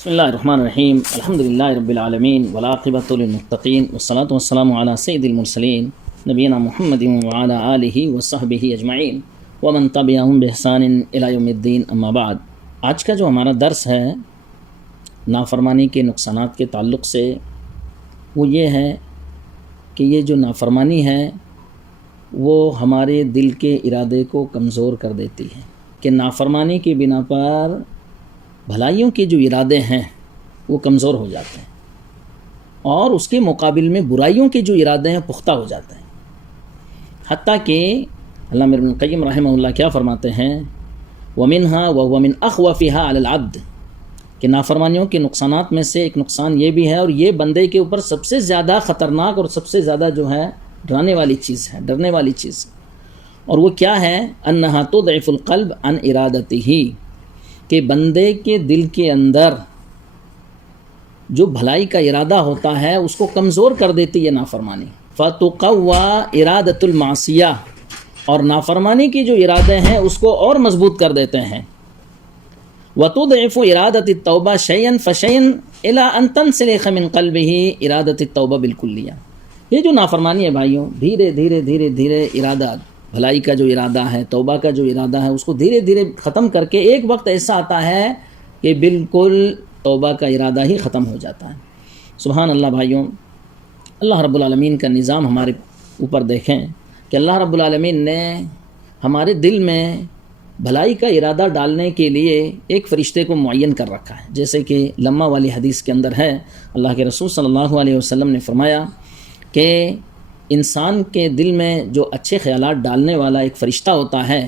بسم اللہ الرحمن الرحیم الحمد للہ رب العالمین والعاقبۃ للمتقین والصلاة والسلام علی سید المرسلین نبینا محمد وعلی آلہ وصحبہ اجمعین ومن تبعہم بإحسان الی یوم الدین اما بعد۔ آج کا جو ہمارا درس ہے نافرمانی کے نقصانات کے تعلق سے وہ یہ ہے کہ یہ جو نافرمانی ہے وہ ہمارے دل کے ارادے کو کمزور کر دیتی ہے کہ نافرمانی کی بنا پر بھلائیوں کے جو ارادے ہیں وہ کمزور ہو جاتے ہیں اور اس کے مقابل میں برائیوں کے جو ارادے ہیں پختہ ہو جاتے ہیں، حتیٰ کہ علامہ ابن القیم رحمہ اللہ کیا فرماتے ہیں وَمِنْهَا وَهُوَ مِنْ أَخْوَفِهَا عَلَى الْعَبْدِ کہ نافرمانیوں کے نقصانات میں سے ایک نقصان یہ بھی ہے اور یہ بندے کے اوپر سب سے زیادہ خطرناک اور سب سے زیادہ جو ہے ڈرانے والی چیز ہے، ڈرنے والی چیز، اور وہ کیا ہے أَنَّهَا تُضْعِفُ الْقَلْبَ عَنْ إِرَادَتِهِ کہ بندے کے دل کے اندر جو بھلائی کا ارادہ ہوتا ہے اس کو کمزور کر دیتی ہے نافرمانی۔ فَتُقَوَّى إِرَادَةُ الْمَعْصِيَةِ اور نافرمانی کی جو ارادے ہیں اس کو اور مضبوط کر دیتے ہیں۔ وَتُضْعِفُ إِرَادَةِ التَّوْبَةِ شَيْئًا فَشَيْئًا إِلَىٰ أَن تَنسَلِخَ مِن قَلْبِهِ إِرَادَةِ التَّوْبَةِ بِالْكُلِّيَّةِ یہ جو نافرمانی ہے بھائیوں، دھیرے دھیرے دھیرے دھیرے ارادہ بھلائی کا جو ارادہ ہے، توبہ کا جو ارادہ ہے، اس کو دھیرے دھیرے ختم کر کے ایک وقت ایسا آتا ہے کہ بالکل توبہ کا ارادہ ہی ختم ہو جاتا ہے۔ سبحان اللہ بھائیوں، اللہ رب العالمین کا نظام ہمارے اوپر دیکھیں کہ اللہ رب العالمین نے ہمارے دل میں بھلائی کا ارادہ ڈالنے کے لیے ایک فرشتے کو معین کر رکھا ہے، جیسے کہ لمحہ والی حدیث کے اندر ہے، اللہ کے رسول صلی اللہ علیہ وسلم نے فرمایا کہ انسان کے دل میں جو اچھے خیالات ڈالنے والا ایک فرشتہ ہوتا ہے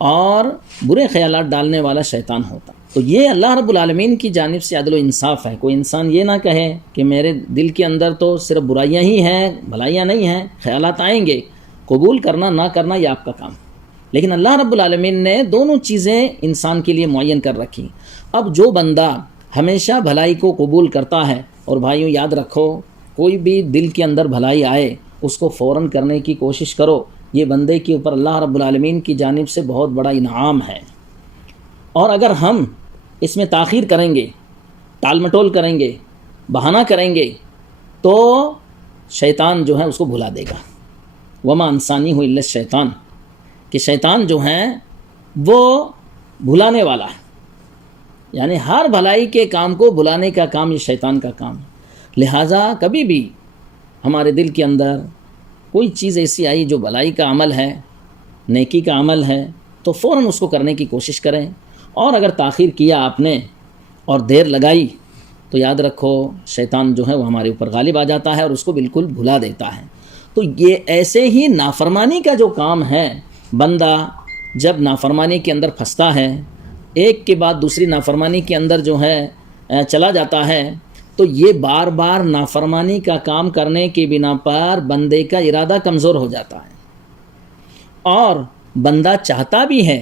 اور برے خیالات ڈالنے والا شیطان ہوتا ہے۔ تو یہ اللہ رب العالمین کی جانب سے عدل و انصاف ہے، کوئی انسان یہ نہ کہے کہ میرے دل کے اندر تو صرف برائیاں ہی ہیں، بھلائیاں نہیں ہیں، خیالات آئیں گے، قبول کرنا نہ کرنا یہ آپ کا کام، لیکن اللہ رب العالمین نے دونوں چیزیں انسان کے لیے معین کر رکھی۔ اب جو بندہ ہمیشہ بھلائی کو قبول کرتا ہے، اور بھائیوں یاد رکھو کوئی بھی دل کے اندر بھلائی آئے اس کو فوراً کرنے کی کوشش کرو، یہ بندے کے اوپر اللہ رب العالمین کی جانب سے بہت بڑا انعام ہے، اور اگر ہم اس میں تاخیر کریں گے، ٹال مٹول کریں گے، بہانہ کریں گے تو شیطان جو ہے اس کو بھلا دے گا۔ وما انسانی ہو الا الشیطان کہ شیطان جو ہے وہ بھلانے والا ہے، یعنی ہر بھلائی کے کام کو بھلانے کا کام یہ شیطان کا کام ہے۔ لہٰذا کبھی بھی ہمارے دل کے اندر کوئی چیز ایسی آئی جو بھلائی کا عمل ہے، نیکی کا عمل ہے، تو فوراً اس کو کرنے کی کوشش کریں، اور اگر تاخیر کیا آپ نے اور دیر لگائی تو یاد رکھو شیطان جو ہے وہ ہمارے اوپر غالب آ جاتا ہے اور اس کو بالکل بھلا دیتا ہے۔ تو یہ ایسے ہی نافرمانی کا جو کام ہے، بندہ جب نافرمانی کے اندر پھنستا ہے، ایک کے بعد دوسری نافرمانی کے اندر جو ہے چلا جاتا ہے، تو یہ بار بار نافرمانی کا کام کرنے کی بنا پر بندے کا ارادہ کمزور ہو جاتا ہے، اور بندہ چاہتا بھی ہے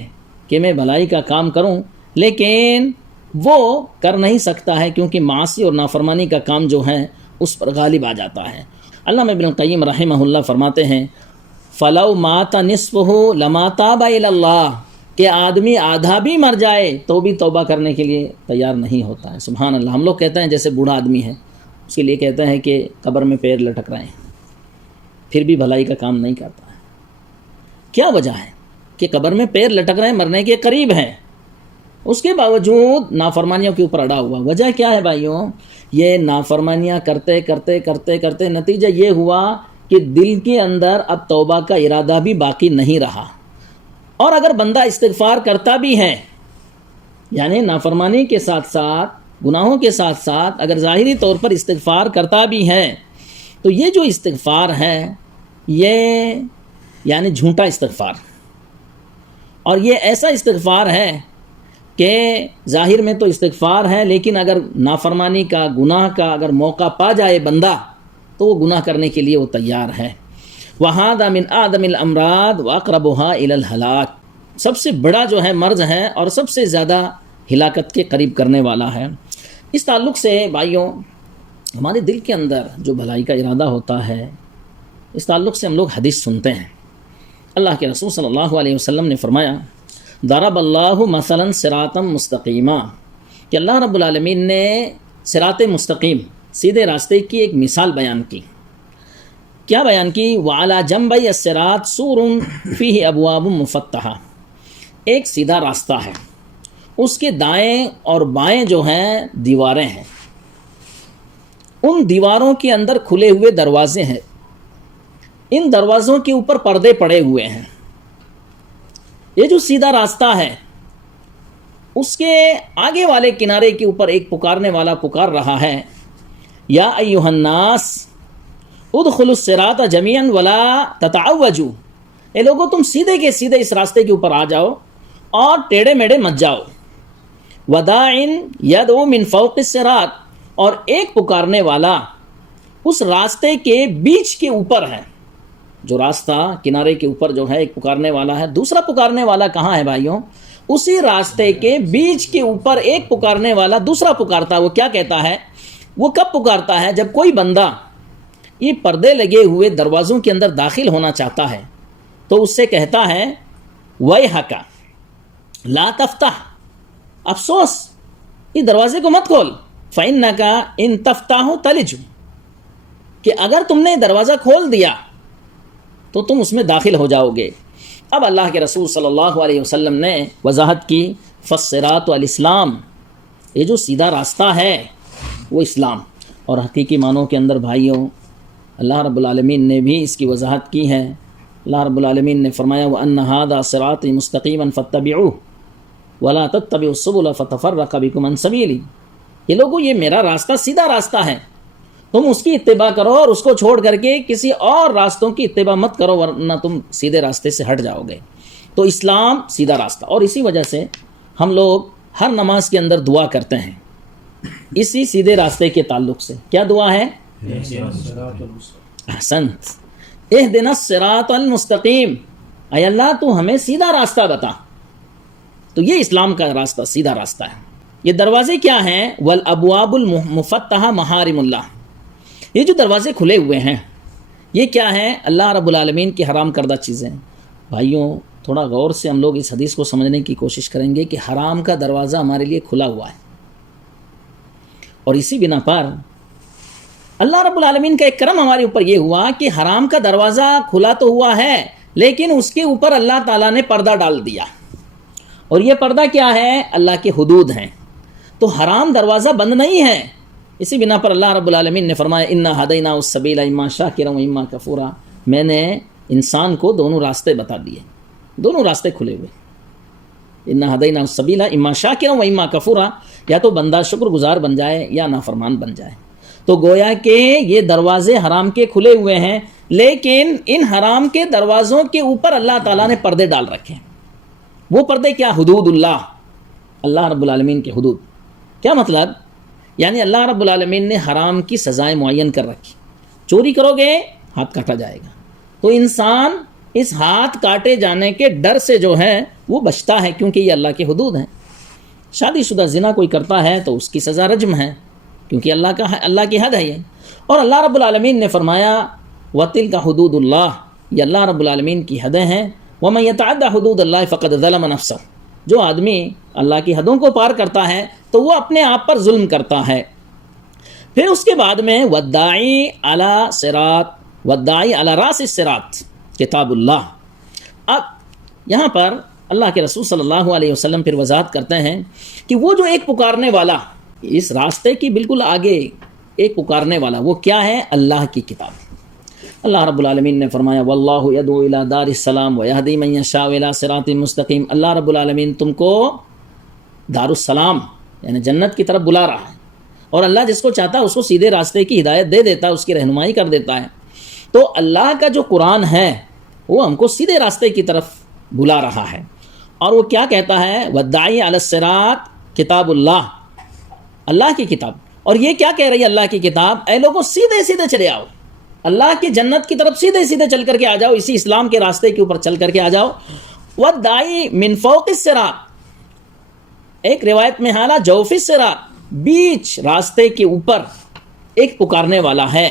کہ میں بھلائی کا کام کروں لیکن وہ کر نہیں سکتا ہے، کیونکہ معاصی اور نافرمانی کا کام جو ہے اس پر غالب آ جاتا ہے۔ علامہ ابن القیم رحمہ اللہ فرماتے ہیں فَلَوْ مَاتَ نِصْفُهُ لَمَا تَابَ إِلَى اللَّهِ کہ آدمی آدھا بھی مر جائے تو بھی توبہ کرنے کے لیے تیار نہیں ہوتا ہے۔ سبحان اللہ، ہم لوگ کہتے ہیں جیسے بوڑھا آدمی ہے اس کے لیے کہتے ہیں کہ قبر میں پیر لٹک رہے ہیں، پھر بھی بھلائی کا کام نہیں کرتا ہے۔ کیا وجہ ہے کہ قبر میں پیر لٹک رہے ہیں، مرنے کے قریب ہیں، اس کے باوجود نافرمانیوں کے اوپر اڑا ہوا؟ وجہ کیا ہے بھائیوں؟ یہ نافرمانیاں کرتے کرتے کرتے کرتے نتیجہ یہ ہوا کہ دل کے اندر اب توبہ کا ارادہ بھی باقی نہیں رہا، اور اگر بندہ استغفار کرتا بھی ہے، یعنی نافرمانی کے ساتھ ساتھ گناہوں کے ساتھ ساتھ اگر ظاہری طور پر استغفار کرتا بھی ہے تو یہ جو استغفار ہے یہ یعنی جھوٹا استغفار، اور یہ ایسا استغفار ہے کہ ظاہر میں تو استغفار ہے لیکن اگر نافرمانی کا گناہ کا اگر موقع پا جائے بندہ تو وہ گناہ کرنے کے لیے وہ تیار ہے۔ وَهَذَا مِنْ أَعْظَمِ الْأَمْرَاضِ وَأَقْرَبُهَا إِلَى الْهَلَاكِ سب سے بڑا جو ہے مرض ہے اور سب سے زیادہ ہلاکت کے قریب کرنے والا ہے۔ اس تعلق سے بھائیوں ہمارے دل کے اندر جو بھلائی کا ارادہ ہوتا ہے، اس تعلق سے ہم لوگ حدیث سنتے ہیں۔ اللہ کے رسول صلی اللہ علیہ وسلم نے فرمایا ضرب اللہ مثلا صراطا مستقیما کہ اللہ رب العالمین نے صراط مستقیم سیدھے راستے کی ایک مثال بیان کی. کیا بیان کی؟ وعلی جنبی الصراط سور فیہ ابواب مفتحہ. ایک سیدھا راستہ ہے، اس کے دائیں اور بائیں جو ہیں دیواریں ہیں، ان دیواروں کے اندر کھلے ہوئے دروازے ہیں، ان دروازوں کے اوپر پردے پڑے ہوئے ہیں. یہ جو سیدھا راستہ ہے اس کے آگے والے کنارے کے اوپر ایک پکارنے والا پکار رہا ہے، یا ایھا الناس ادخلوا الصراط جمیعا ولا تتعوجوا. اے لوگو تم سیدھے کے سیدھے اس راستے کے اوپر آ جاؤ اور ٹیڑے میڑے مت جاؤ. وداع یدعو من فوق الصراط، اور ایک پکارنے والا اس راستے کے بیچ کے اوپر ہے. جو راستہ کنارے کے اوپر جو ہے ایک پکارنے والا ہے، دوسرا پکارنے والا کہاں ہے بھائیوں؟ اسی راستے کے بیچ کے اوپر ایک پکارنے والا دوسرا پکارتا ہے. وہ کیا کہتا ہے؟ وہ کب پکارتا ہے؟ جب کوئی بندہ یہ پردے لگے ہوئے دروازوں کے اندر داخل ہونا چاہتا ہے تو اس سے کہتا ہے ویحک لا تفتح، افسوس یہ دروازے کو مت کھول، فإنک ان تفتح تلج، کہ اگر تم نے دروازہ کھول دیا تو تم اس میں داخل ہو جاؤ گے. اب اللہ کے رسول صلی اللہ علیہ وسلم نے وضاحت کی فالصراط الاسلام، یہ جو سیدھا راستہ ہے وہ اسلام. اور حقیقی معنوں کے اندر بھائیوں اللہ رب العالمین نے بھی اس کی وضاحت کی ہے. اللہ رب العالمین نے فرمایا وَأَنَّ هَذَا صِرَاطِي مُسْتَقِيمًا فَاتَّبِعُوهُ وَلَا تَتَّبِعُوا السُّبُلَ فَتَفَرَّقَ بِكُمْ عَنْ سَبِيلِهِ. یہ لوگوں یہ میرا راستہ سیدھا راستہ ہے، تم اس کی اتباع کرو اور اس کو چھوڑ کر کے کسی اور راستوں کی اتباع مت کرو ورنہ تم سیدھے راستے سے ہٹ جاؤ گے. تو اسلام سیدھا راستہ. اور اسی وجہ سے ہم لوگ ہر نماز کے اندر دعا کرتے ہیں اسی سیدھے راستے کے تعلق سے. کیا دعا ہے؟ احسنت، اہدنا الصراط المستقیم، اے اللہ تو ہمیں سیدھا راستہ بتا. تو یہ اسلام کا راستہ سیدھا راستہ ہے. یہ دروازے کیا ہیں؟ والابواب المفتحہ محارم اللہ. یہ جو دروازے کھلے ہوئے ہیں یہ کیا ہے؟ اللہ رب العالمین کی حرام کردہ چیزیں. بھائیوں تھوڑا غور سے ہم لوگ اس حدیث کو سمجھنے کی کوشش کریں گے کہ حرام کا دروازہ ہمارے لیے کھلا ہوا ہے، اور اسی بنا پر اللہ رب العالمین کا ایک کرم ہمارے اوپر یہ ہوا کہ حرام کا دروازہ کھلا تو ہوا ہے لیکن اس کے اوپر اللہ تعالیٰ نے پردہ ڈال دیا. اور یہ پردہ کیا ہے؟ اللہ کے حدود ہیں. تو حرام دروازہ بند نہیں ہے. اسی بنا پر اللہ رب العالمین نے فرمایا انا ہدیناہ السبیل اما شاکرا و اما کفورا. میں نے انسان کو دونوں راستے بتا دیے، دونوں راستے کھلے ہوئے. انا ہدیناہ السبیل اما شاکرا و اما کفورا، یا تو بندہ شکر گزار بن جائے یا نافرمان بن جائے. تو گویا کہ یہ دروازے حرام کے کھلے ہوئے ہیں، لیکن ان حرام کے دروازوں کے اوپر اللہ تعالیٰ نے پردے ڈال رکھے ہیں. وہ پردے کیا؟ حدود اللہ، اللہ رب العالمین کے حدود. کیا مطلب؟ یعنی اللہ رب العالمین نے حرام کی سزائیں معین کر رکھی. چوری کرو گے ہاتھ کاٹا جائے گا، تو انسان اس ہاتھ کاٹے جانے کے ڈر سے جو ہے وہ بچتا ہے کیونکہ یہ اللہ کے حدود ہیں. شادی شدہ زنا کوئی کرتا ہے تو اس کی سزا رجم ہے کیونکہ اللہ کی حد ہے یہ. اور اللہ رب العالمین نے فرمایا وَتِلْكَ حُدُودُ اللَّهِ، یہ اللہ رب العالمین کی حدیں ہیں. وَمَن يَتَعَدَّ حُدُودَ اللَّهِ فَقَدْ ظَلَمَ نَفْسَهُ، جو آدمی اللہ کی حدوں کو پار کرتا ہے تو وہ اپنے آپ پر ظلم کرتا ہے. پھر اس کے بعد میں وَالدَّاعِي عَلَى صِرَاطٍ وَالدَّاعِي عَلَى رَأْسِ الصِّرَاطِ کتاب اللہ. اب یہاں پر اللہ کے رسول صلی اللہ علیہ وسلم پھر وضاحت کرتے ہیں کہ وہ جو ایک پکارنے والا اس راستے کی بالکل آگے ایک پکارنے والا وہ کیا ہے؟ اللہ کی کتاب. اللہ رب العالمین نے فرمایا واللہ یدعو الی دار السلام ویہدی من یشاء الی صراط مستقیم. اللہ رب العالمین تم کو دار السلام یعنی جنت کی طرف بلا رہا ہے، اور اللہ جس کو چاہتا ہے اس کو سیدھے راستے کی ہدایت دے دیتا ہے، اس کی رہنمائی کر دیتا ہے. تو اللہ کا جو قرآن ہے وہ ہم کو سیدھے راستے کی طرف بلا رہا ہے. اور وہ کیا کہتا ہے؟ والداعی علی الصراط کتاب اللہ، اللہ کی کتاب. اور یہ کیا کہہ رہی ہے اللہ کی کتاب؟ اے لوگوں سیدھے سیدھے چلے آؤ، اللہ کی جنت کی طرف سیدھے سیدھے چل کر کے آ جاؤ، اسی اسلام کے راستے کے اوپر چل کر کے آ جاؤ. والداعی من فوق الصراط، ایک روایت میں حالا جوف الصراط، بیچ راستے کے اوپر ایک پکارنے والا ہے.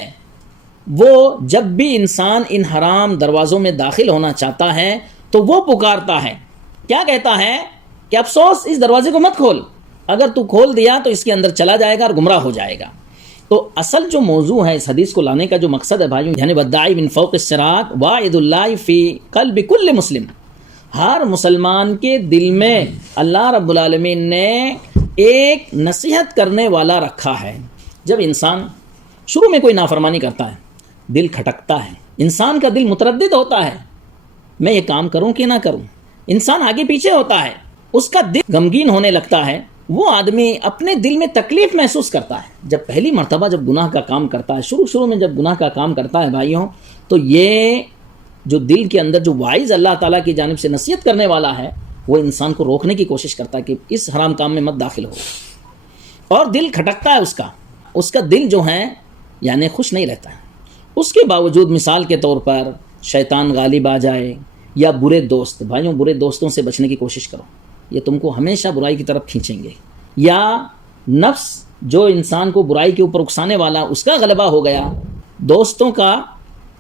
وہ جب بھی انسان ان حرام دروازوں میں داخل ہونا چاہتا ہے تو وہ پکارتا ہے. کیا کہتا ہے؟ کہ افسوس اس دروازے کو مت کھول، اگر تو کھول دیا تو اس کے اندر چلا جائے گا اور گمراہ ہو جائے گا۔ تو اصل جو موضوع ہے اس حدیث کو لانے کا جو مقصد ہے بھائیوں، یعنی والداعی من فوق الصراط واعد اللہ فی قلب کل مسلم، ہر مسلمان کے دل میں اللہ رب العالمین نے ایک نصیحت کرنے والا رکھا ہے۔ جب انسان شروع میں کوئی نافرمانی کرتا ہے، دل کھٹکتا ہے، انسان کا دل متردد ہوتا ہے، میں یہ کام کروں کہ نہ کروں، انسان آگے پیچھے ہوتا ہے، اس کا دل غمگین ہونے لگتا ہے، وہ آدمی اپنے دل میں تکلیف محسوس کرتا ہے۔ جب پہلی مرتبہ جب گناہ کا کام کرتا ہے، شروع میں جب گناہ کا کام کرتا ہے بھائیوں، تو یہ جو دل کے اندر جو واعظ اللہ تعالیٰ کی جانب سے نصیحت کرنے والا ہے، وہ انسان کو روکنے کی کوشش کرتا ہے کہ اس حرام کام میں مت داخل ہو، اور دل کھٹکتا ہے، اس کا دل جو ہے یعنی خوش نہیں رہتا ہے۔ اس کے باوجود مثال کے طور پر شیطان غالب آ جائے یا برے دوست، بھائیوں برے دوستوں سے بچنے کی کوشش کرو، یہ تم کو ہمیشہ برائی کی طرف کھینچیں گے، یا نفس جو انسان کو برائی کے اوپر اکسانے والا اس کا غلبہ ہو گیا، دوستوں کا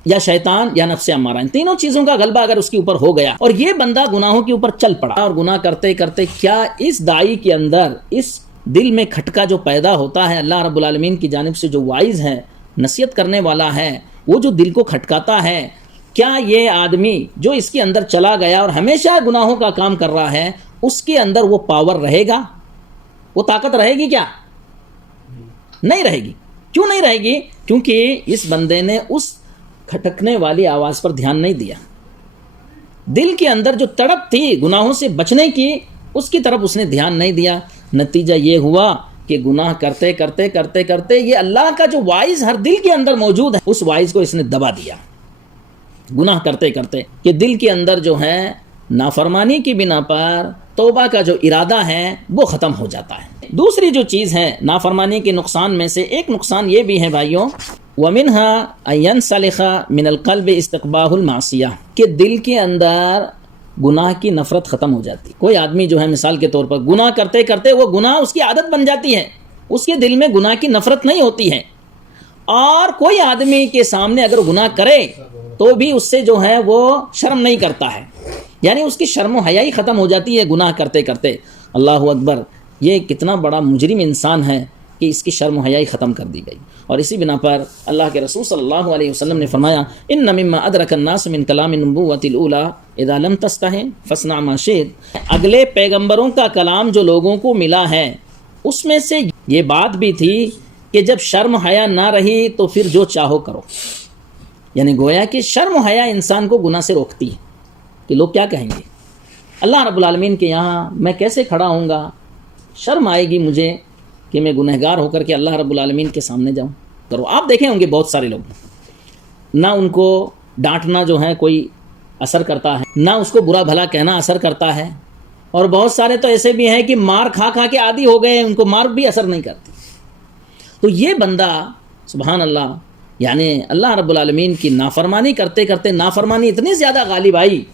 یا شیطان یا نفس امارہ، ان تینوں چیزوں کا غلبہ اگر اس کے اوپر ہو گیا اور یہ بندہ گناہوں کے اوپر چل پڑا اور گناہ کرتے کرتے، کیا اس داعی کے اندر اس دل میں کھٹکا جو پیدا ہوتا ہے، اللہ رب العالمین کی جانب سے جو واعظ ہے، نصیحت کرنے والا ہے، وہ جو دل کو کھٹکاتا ہے، کیا یہ آدمی جو اس کے اندر چلا گیا اور ہمیشہ گناہوں کا کام کر رہا ہے، اس کے اندر وہ پاور رہے گا، وہ طاقت رہے گی؟ کیا نہیں رہے گی؟ کیوں نہیں رہے گی؟ کیونکہ اس بندے نے اس کھٹکنے والی آواز پر دھیان نہیں دیا، دل کے اندر جو تڑپ تھی گناہوں سے بچنے کی، اس کی طرف اس نے دھیان نہیں دیا۔ نتیجہ یہ ہوا کہ گناہ کرتے کرتے کرتے کرتے یہ اللہ کا جو واعظ ہر دل کے اندر موجود ہے، اس واعظ کو اس نے دبا دیا، گناہ کرتے کرتے، کہ دل کے اندر جو ہے نافرمانی کی بنا پر توبہ کا جو ارادہ ہے وہ ختم ہو جاتا ہے۔ دوسری جو چیز ہے نافرمانی کے نقصان میں سے ایک نقصان یہ بھی ہے بھائیوں، وَمِنْهَا أَن يَنْسَلِخَ مِنَ الْقَلْبِ اسْتِقْبَاحُ الْمَعْصِيَةِ، کہ دل کے اندر گناہ کی نفرت ختم ہو جاتی۔ کوئی آدمی جو ہے مثال کے طور پر گناہ کرتے کرتے وہ گناہ اس کی عادت بن جاتی ہے، اس کے دل میں گناہ کی نفرت نہیں ہوتی ہے، اور کوئی آدمی کے سامنے اگر گناہ کرے تو بھی اس سے جو ہے وہ شرم نہیں کرتا ہے، یعنی اس کی شرم و حیائی ختم ہو جاتی ہے گناہ کرتے کرتے۔ اللہ اکبر، یہ کتنا بڑا مجرم انسان ہے کہ اس کی شرم و حیائی ختم کر دی گئی۔ اور اسی بنا پر اللہ کے رسول صلی اللہ علیہ وسلم نے فرمایا، ان مما ادرک الناس من کلام النبوۃ الاولی اذا لم تستحی فاصنع ما شئت، اگلے پیغمبروں کا کلام جو لوگوں کو ملا ہے اس میں سے یہ بات بھی تھی کہ جب شرم حیا نہ رہی تو پھر جو چاہو کرو، یعنی گویا کہ شرم و حیا انسان کو گناہ سے روکتی ہے کہ لوگ کیا کہیں گے، اللہ رب العالمین کے یہاں میں کیسے کھڑا ہوں گا، شرم آئے گی مجھے کہ میں گنہگار ہو کر کے اللہ رب العالمین کے سامنے جاؤں کرو۔ آپ دیکھیں ہوں گے بہت سارے لوگ، نہ ان کو ڈانٹنا جو ہے کوئی اثر کرتا ہے، نہ اس کو برا بھلا کہنا اثر کرتا ہے، اور بہت سارے تو ایسے بھی ہیں کہ مار کھا کھا کے عادی ہو گئے ہیں، ان کو مار بھی اثر نہیں کرتی۔ تو یہ بندہ سبحان اللہ، یعنی اللہ رب العالمین کی نافرمانی کرتے کرتے نافرمانی اتنی زیادہ غالب آئی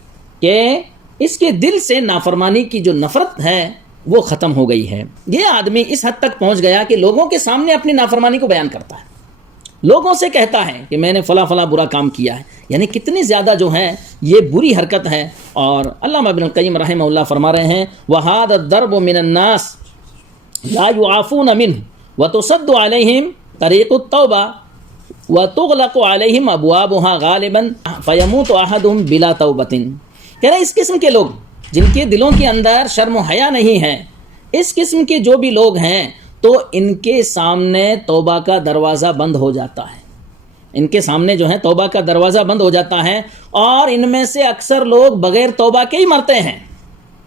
کہ اس کے دل سے نافرمانی کی جو نفرت ہے وہ ختم ہو گئی ہے۔ یہ آدمی اس حد تک پہنچ گیا کہ لوگوں کے سامنے اپنی نافرمانی کو بیان کرتا ہے، لوگوں سے کہتا ہے کہ میں نے فلاں فلاں برا کام کیا ہے، یعنی کتنی زیادہ جو ہے یہ بری حرکت ہے۔ اور علامہ ابن القیم رحمہ اللہ فرما رہے ہیں، وَهَذَا الضَّرْبُ مِنَ النَّاسِ لَا يُعَافُونَ مِنْهُ وَتُصَدُّ عَلَيْهِمْ طَرِيقُ التَّوْبَةِ وَتُغْلَقُ عَلَيْهِمْ أَبْوَابُهَا غَالِبًا فَيَمُوتُ أَحَدُهُمْ بِلَا تَوْبَةٍ۔ کہہ رہے اس قسم کے لوگ جن کے دلوں کے اندر شرم و حیا نہیں ہے، اس قسم کے جو بھی لوگ ہیں تو ان کے سامنے توبہ کا دروازہ بند ہو جاتا ہے، ان کے سامنے جو ہے توبہ کا دروازہ بند ہو جاتا ہے، اور ان میں سے اکثر لوگ بغیر توبہ کے ہی مرتے ہیں،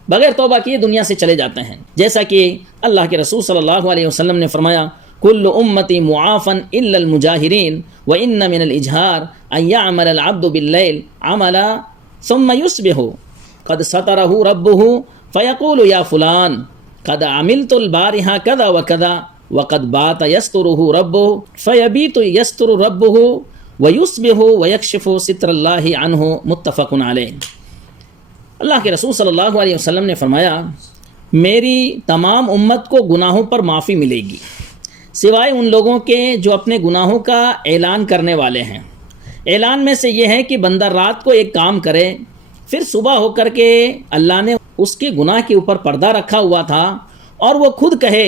بغیر توبہ کیے دنیا سے چلے جاتے ہیں۔ جیسا کہ اللہ کے رسول صلی اللہ علیہ وسلم نے فرمایا، کل امتی معافن الا المجاہرین وان من الاجہار ان یعمل العبد باللیل عملا ثم یصبح قد سترہ ربہ فیقول یا فلان قد عملت البارحہ کذا وکذا وقد بات یسترہ ربہ فیبیت یستر ربہ ویصبح ویکشف ستر اللہ عنہ، متفق علیہ۔ اللہ کے رسول صلی اللہ علیہ وسلم نے فرمایا، میری تمام امت کو گناہوں پر معافی ملے گی سوائے ان لوگوں کے جو اپنے گناہوں کا اعلان کرنے والے ہیں۔ اعلان میں سے یہ ہے کہ بندہ رات کو ایک کام کرے، پھر صبح ہو کر کے اللہ نے اس کے گناہ کے اوپر پردہ رکھا ہوا تھا اور وہ خود کہے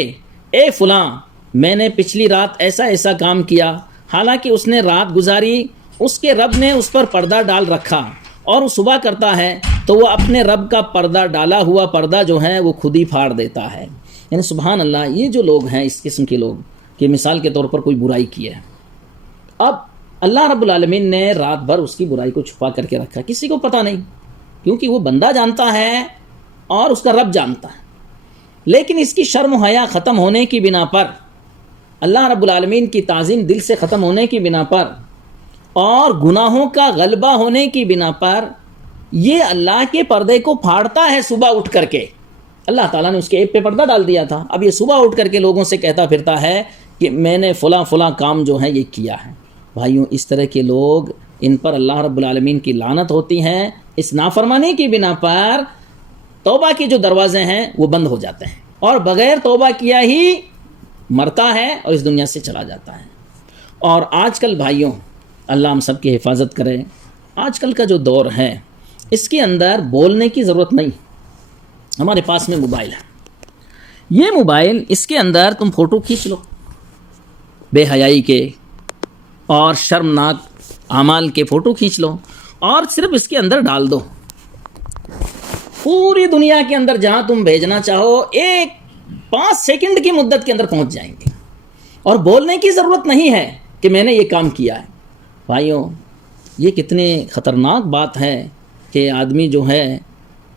اے فلاں میں نے پچھلی رات ایسا ایسا کام کیا، حالانکہ اس نے رات گزاری، اس کے رب نے اس پر پردہ ڈال رکھا، اور وہ صبح کرتا ہے تو وہ اپنے رب کا پردہ ڈالا ہوا پردہ جو ہے وہ خود ہی پھاڑ دیتا ہے۔ یعنی سبحان اللہ، یہ جو لوگ ہیں اس قسم کے لوگ کہ مثال کے طور پر کوئی برائی کی ہے، اب اللہ رب العالمین نے رات بھر اس کی برائی کو چھپا کر کے رکھا، کسی کو پتہ نہیں، کیونکہ وہ بندہ جانتا ہے اور اس کا رب جانتا ہے۔ لیکن اس کی شرم و حیا ختم ہونے کی بنا پر، اللہ رب العالمین کی تعظیم دل سے ختم ہونے کی بنا پر، اور گناہوں کا غلبہ ہونے کی بنا پر یہ اللہ کے پردے کو پھاڑتا ہے صبح اٹھ کر کے۔ اللہ تعالیٰ نے اس کے ایپ پہ پردہ ڈال دیا تھا، اب یہ صبح اٹھ کر کے لوگوں سے کہتا پھرتا ہے کہ میں نے فلاں فلاں کام جو ہے یہ کیا ہے۔ بھائیوں، اس طرح کے لوگ، ان پر اللہ رب العالمین کی لعنت ہوتی ہے، اس نافرمانی کی بنا پر توبہ کے جو دروازے ہیں وہ بند ہو جاتے ہیں، اور بغیر توبہ کیا ہی مرتا ہے اور اس دنیا سے چلا جاتا ہے۔ اور آج کل بھائیوں، اللہ ہم سب کی حفاظت کرے، آج کل کا جو دور ہے اس کے اندر بولنے کی ضرورت نہیں۔ ہمارے پاس میں موبائل ہے، یہ موبائل، اس کے اندر تم فوٹو کھینچ لو بے حیائی کے اور شرمناک اعمال کے فوٹو کھینچ لو، اور صرف اس کے اندر ڈال دو، پوری دنیا کے اندر جہاں تم بھیجنا چاہو 5 سیکنڈ کی مدت کے اندر پہنچ جائیں گے، اور بولنے کی ضرورت نہیں ہے کہ میں نے یہ کام کیا ہے۔ بھائیوں، یہ کتنے خطرناک بات ہے کہ آدمی جو ہے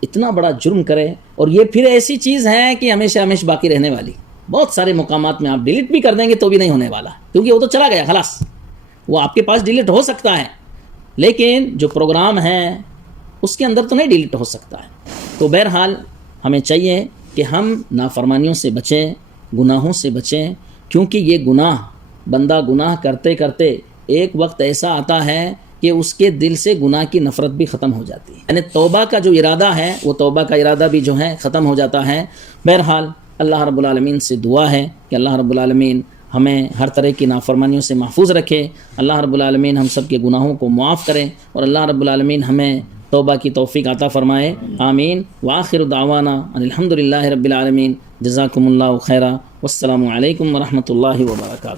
اتنا بڑا جرم کرے، اور یہ پھر ایسی چیز ہے کہ ہمیشہ ہمیشہ باقی رہنے والی۔ بہت سارے مقامات میں آپ ڈیلیٹ بھی کر دیں گے تو بھی نہیں ہونے والا، کیونکہ وہ تو چلا گیا خلاص، وہ آپ کے پاس ڈیلیٹ ہو سکتا ہے لیکن جو پروگرام ہے اس کے اندر تو نہیں ڈیلیٹ ہو سکتا ہے۔ تو بہرحال ہمیں چاہیے کہ ہم نافرمانیوں سے بچیں، گناہوں سے بچیں، کیونکہ یہ گناہ، بندہ گناہ کرتے کرتے ایک وقت ایسا آتا ہے کہ اس کے دل سے گناہ کی نفرت بھی ختم ہو جاتی ہے، یعنی توبہ کا جو ارادہ ہے وہ توبہ کا ارادہ بھی جو ہے ختم ہو جاتا ہے۔ بہرحال اللہ رب العالمین سے دعا ہے کہ اللہ رب العالمین ہمیں ہر طرح کی نافرمانیوں سے محفوظ رکھے، اللہ رب العالمین ہم سب کے گناہوں کو معاف کرے، اور اللہ رب العالمین ہمیں توبہ کی توفیق عطا فرمائے، آمین۔ وآخر دعوانا ان الحمد للہ رب العالمین، جزاکم اللہ خیرا، والسلام علیکم ورحمۃ اللہ وبرکاتہ۔